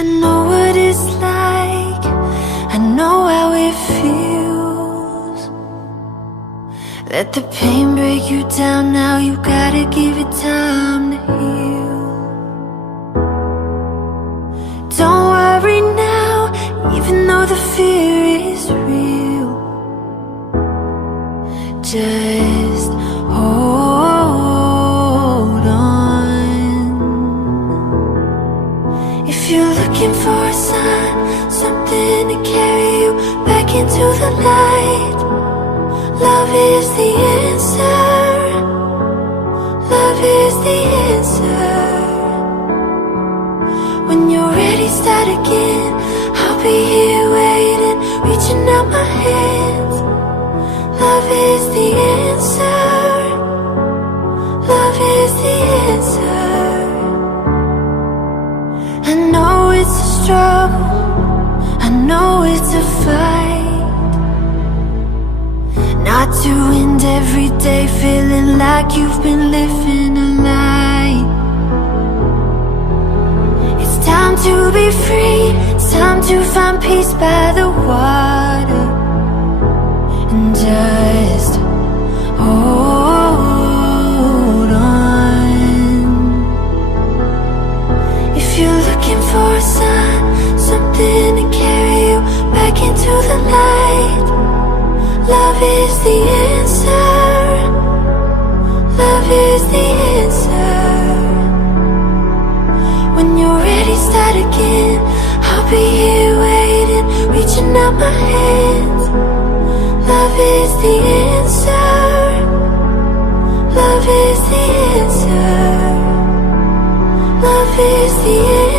I know what it's like, I know how it feels. Let the pain break you down, now you gotta give it time to heal. Don't worry now, even though the fear is real. Just hold on. If you're looking for a sign, something to carry you back into the light, love is the answer. Love is the answer. When you're ready, start again. I'll be here waiting, reaching out my hands. Love is the answer. Love is the answer. I know it's a struggle, I know it's a fight. Not to end every day feeling like you've been living a lie. It's time to be free, it's time to find peace by the water. And just hold on. If you're looking for a sign, something to carry you back into the light, love is the answer. Love is the answer. When you're ready, start again. I'll be here waiting, reaching out my hands. Love is the answer. Love is the answer. Love is the answer.